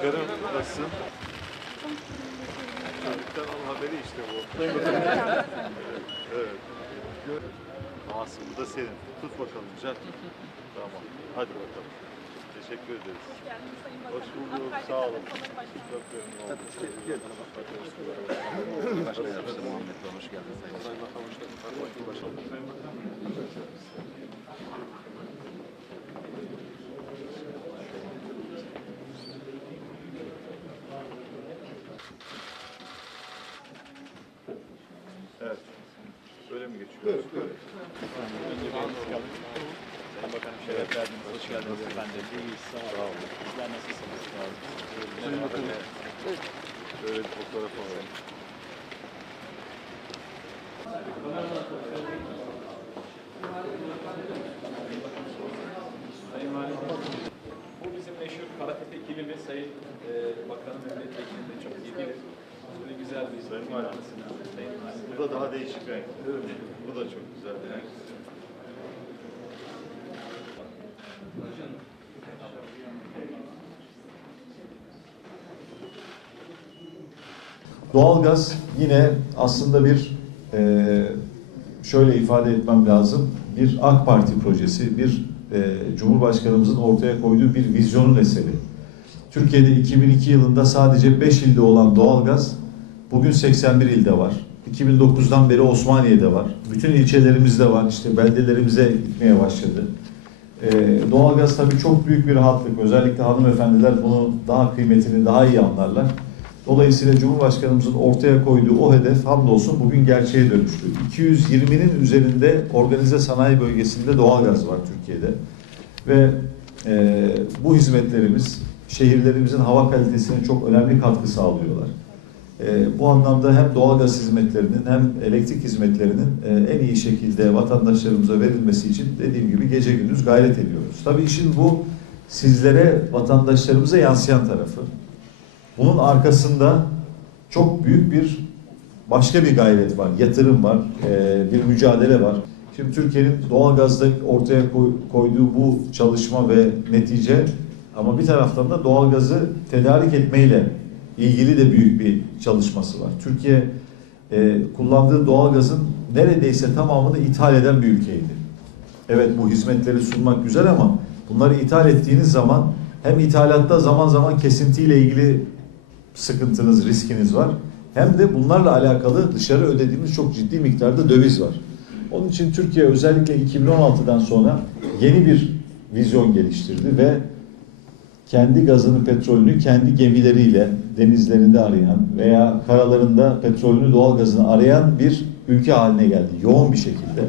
Başkanım nasılsın? Çocuktan al haberi işte bu. evet. Asım bu da senin. Tut bakalım güzel. Tamam. Hadi bakalım. Teşekkür ederiz. Hoş bulduk. Sağ olun. Öpüyorum. Başkan Yardımcısı Muhammed Bey hoş geldiniz. Sayın Evet. Mi geçiyor? Sayın Bakanım şeref verdiniz. Hoş geldiniz efendim. İyiyiz. Sağ olun. Sizler nasılsınız? Sayın Bakanım. Böyle bir fotoğraf alalım. Bu bizim meşhur Karatepe ekibimiz. Sayın e, Bakanım Milletvekili de çok iyi bilir. Böyle güzel bir Sayın Valim. anısını. Sayın Valim. Bu da daha değişik renk. Bu da çok güzel bir renk. Doğalgaz yine aslında bir e, şöyle ifade etmem lazım. Bir AK Parti projesi, bir e, Cumhurbaşkanımızın ortaya koyduğu bir vizyonun eseri. Türkiye'de 2002 yılında sadece 5 ilde olan doğalgaz bugün 81 ilde var. 2009'dan beri Osmaniye'de var. Bütün ilçelerimizde var. İşte beldelerimize gitmeye başladı. Ee, doğalgaz tabii çok büyük bir rahatlık. Özellikle hanımefendiler bunu daha kıymetini daha iyi anlarlar. Dolayısıyla Cumhurbaşkanımızın ortaya koyduğu o hedef hamdolsun bugün gerçeğe dönüştü. 220'nin üzerinde organize sanayi bölgesinde doğalgaz var Türkiye'de. Ve e, bu hizmetlerimiz şehirlerimizin hava kalitesine çok önemli katkı sağlıyorlar. E, bu anlamda hem doğalgaz hizmetlerinin hem elektrik hizmetlerinin e, en iyi şekilde vatandaşlarımıza verilmesi için dediğim gibi gece gündüz gayret ediyoruz. Tabii işin bu sizlere, vatandaşlarımıza yansıyan tarafı. Bunun arkasında çok büyük bir başka bir gayret var, yatırım var, e, bir mücadele var. Şimdi Türkiye'nin doğalgazda ortaya koy- koyduğu bu çalışma ve netice ama bir taraftan da doğalgazı tedarik etmeyle ilgili de büyük bir çalışması var. Türkiye e, kullandığı doğalgazın neredeyse tamamını ithal eden bir ülkeydi. Evet bu hizmetleri sunmak güzel ama bunları ithal ettiğiniz zaman hem ithalatta zaman zaman kesintiyle ilgili sıkıntınız, riskiniz var. Hem de bunlarla alakalı dışarı ödediğimiz çok ciddi miktarda döviz var. Onun için Türkiye özellikle 2016'dan sonra yeni bir vizyon geliştirdi ve kendi gazını, petrolünü kendi gemileriyle denizlerinde arayan veya karalarında petrolünü, doğal gazını arayan bir ülke haline geldi. Yoğun bir şekilde.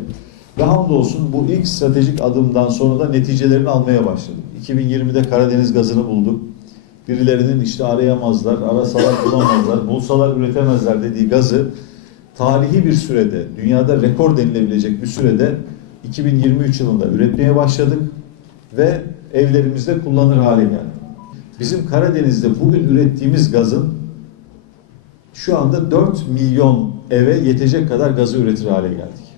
Ve hamdolsun bu ilk stratejik adımdan sonra da neticelerini almaya başladı. 2020'de Karadeniz gazını bulduk. Birilerinin işte arayamazlar, arasalar bulamazlar, bulsalar üretemezler dediği gazı tarihi bir sürede, dünyada rekor denilebilecek bir sürede 2023 yılında üretmeye başladık ve evlerimizde kullanır hale geldi. Bizim Karadeniz'de bugün ürettiğimiz gazın şu anda 4 milyon eve yetecek kadar gazı üretir hale geldik.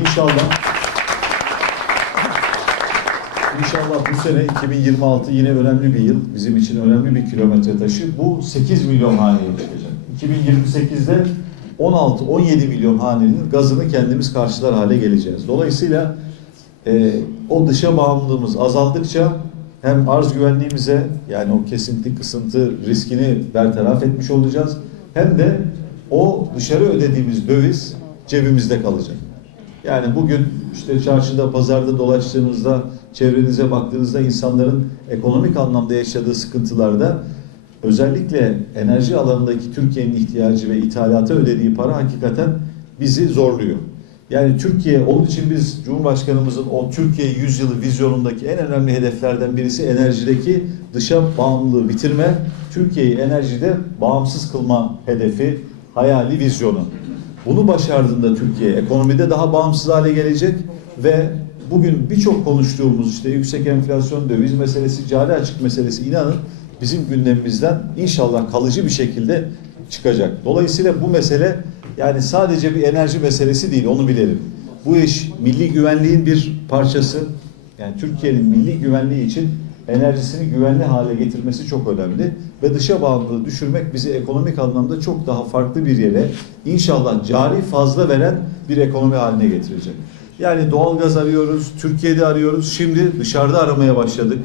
İnşallah İnşallah bu sene 2026 yine önemli bir yıl. Bizim için önemli bir kilometre taşı. Bu 8 milyon haneye çıkacak. 2028'de 16-17 milyon hanenin gazını kendimiz karşılar hale geleceğiz. Dolayısıyla e, o dışa bağımlılığımız azaldıkça hem arz güvenliğimize yani o kesinti kısıntı riskini bertaraf etmiş olacağız. Hem de o dışarı ödediğimiz döviz cebimizde kalacak. Yani bugün işte çarşıda, pazarda dolaştığınızda, çevrenize baktığınızda insanların ekonomik anlamda yaşadığı sıkıntılarda özellikle enerji alanındaki Türkiye'nin ihtiyacı ve ithalata ödediği para hakikaten bizi zorluyor. Yani Türkiye, onun için biz Cumhurbaşkanımızın o Türkiye yüzyılı vizyonundaki en önemli hedeflerden birisi enerjideki dışa bağımlılığı bitirme, Türkiye'yi enerjide bağımsız kılma hedefi, hayali, vizyonu. Bunu başardığında Türkiye ekonomide daha bağımsız hale gelecek ve bugün birçok konuştuğumuz işte yüksek enflasyon, döviz meselesi, cari açık meselesi inanın bizim gündemimizden inşallah kalıcı bir şekilde çıkacak. Dolayısıyla bu mesele yani sadece bir enerji meselesi değil onu bilelim. Bu iş milli güvenliğin bir parçası. Yani Türkiye'nin milli güvenliği için enerjisini güvenli hale getirmesi çok önemli ve dışa bağımlılığı düşürmek bizi ekonomik anlamda çok daha farklı bir yere inşallah cari fazla veren bir ekonomi haline getirecek. Yani doğalgaz arıyoruz, Türkiye'de arıyoruz, şimdi dışarıda aramaya başladık.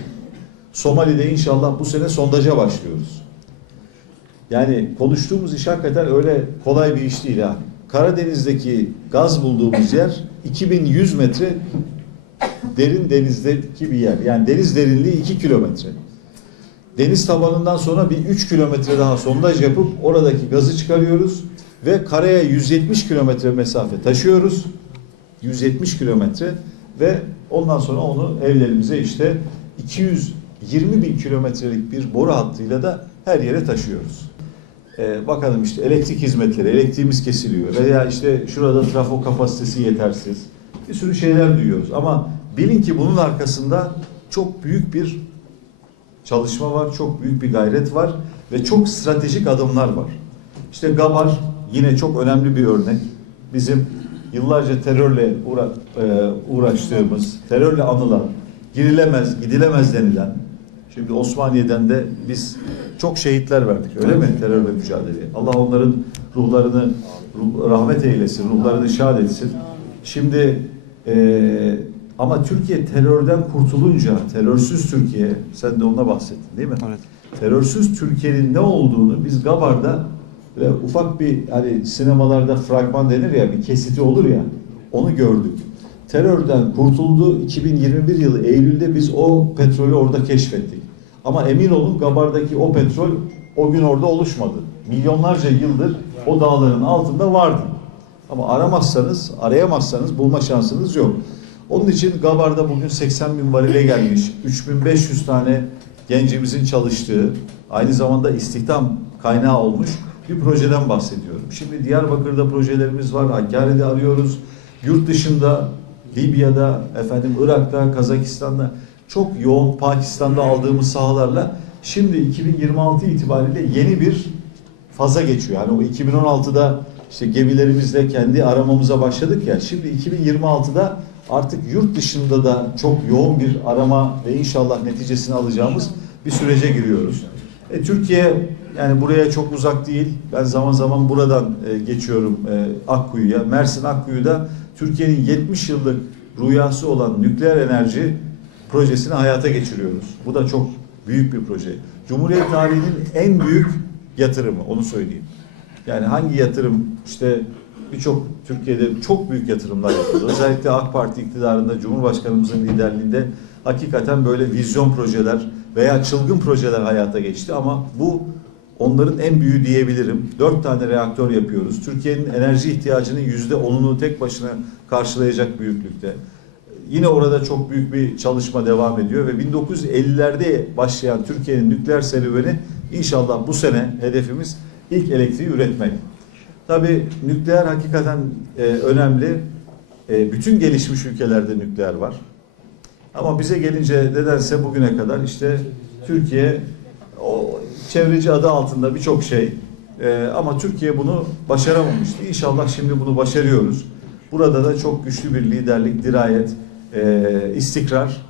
Somali'de inşallah bu sene sondaja başlıyoruz. Yani konuştuğumuz iş hakikaten öyle kolay bir iş değil ha. Karadeniz'deki gaz bulduğumuz yer 2100 metre derin denizdeki bir yer. Yani deniz derinliği 2 kilometre. Deniz tabanından sonra bir 3 kilometre daha sondaj yapıp oradaki gazı çıkarıyoruz ve karaya 170 kilometre mesafe taşıyoruz. 170 kilometre ve ondan sonra onu evlerimize işte 220 bin kilometrelik bir boru hattıyla da her yere taşıyoruz. Ee, bakalım işte elektrik hizmetleri, elektriğimiz kesiliyor veya işte şurada trafo kapasitesi yetersiz. Bir sürü şeyler duyuyoruz ama bilin ki bunun arkasında çok büyük bir çalışma var, çok büyük bir gayret var ve çok stratejik adımlar var. İşte Gabar yine çok önemli bir örnek. Bizim yıllarca terörle uğra e, uğraştığımız, terörle anılan, girilemez, gidilemez denilen, şimdi Osmaniye'den de biz çok şehitler verdik öyle mi terörle mücadeleye? Allah onların ruhlarını ruh- rahmet eylesin, ruhlarını şad etsin. Şimdi e, ama Türkiye terörden kurtulunca, terörsüz Türkiye, sen de onunla bahsettin değil mi? Evet. Terörsüz Türkiye'nin ne olduğunu biz Gabar'da ve ufak bir hani sinemalarda fragman denir ya bir kesiti olur ya onu gördük. Terörden kurtuldu 2021 yılı Eylül'de biz o petrolü orada keşfettik. Ama emin olun Gabar'daki o petrol o gün orada oluşmadı. Milyonlarca yıldır o dağların altında vardı. Ama aramazsanız, arayamazsanız bulma şansınız yok. Onun için Gabar'da bugün 80 bin varile gelmiş. 3500 tane gencimizin çalıştığı, aynı zamanda istihdam kaynağı olmuş bir projeden bahsediyorum. Şimdi Diyarbakır'da projelerimiz var, Hakkari'de arıyoruz. Yurt dışında, Libya'da, efendim Irak'ta, Kazakistan'da çok yoğun Pakistan'da aldığımız sahalarla şimdi 2026 itibariyle yeni bir faza geçiyor. Yani o 2016'da işte gemilerimizle kendi aramamıza başladık ya. Şimdi 2026'da artık yurt dışında da çok yoğun bir arama ve inşallah neticesini alacağımız bir sürece giriyoruz. E, Türkiye yani buraya çok uzak değil. Ben zaman zaman buradan e, geçiyorum e, Akkuyu'ya. Mersin Akkuyu'da Türkiye'nin 70 yıllık rüyası olan nükleer enerji projesini hayata geçiriyoruz. Bu da çok büyük bir proje. Cumhuriyet tarihinin en büyük yatırımı onu söyleyeyim. Yani hangi yatırım işte birçok Türkiye'de çok büyük yatırımlar yapıldı. Özellikle AK Parti iktidarında Cumhurbaşkanımızın liderliğinde hakikaten böyle vizyon projeler veya çılgın projeler hayata geçti ama bu onların en büyüğü diyebilirim. Dört tane reaktör yapıyoruz. Türkiye'nin enerji ihtiyacının yüzde onunu tek başına karşılayacak büyüklükte. Yine orada çok büyük bir çalışma devam ediyor ve 1950'lerde başlayan Türkiye'nin nükleer serüveni inşallah bu sene hedefimiz ilk elektriği üretmek. Tabii nükleer hakikaten e, önemli. E, bütün gelişmiş ülkelerde nükleer var. Ama bize gelince nedense bugüne kadar işte Türkiye çevreci adı altında birçok şey e, ama Türkiye bunu başaramamıştı. İnşallah şimdi bunu başarıyoruz. Burada da çok güçlü bir liderlik, dirayet, e, istikrar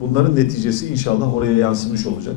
bunların neticesi inşallah oraya yansımış olacak.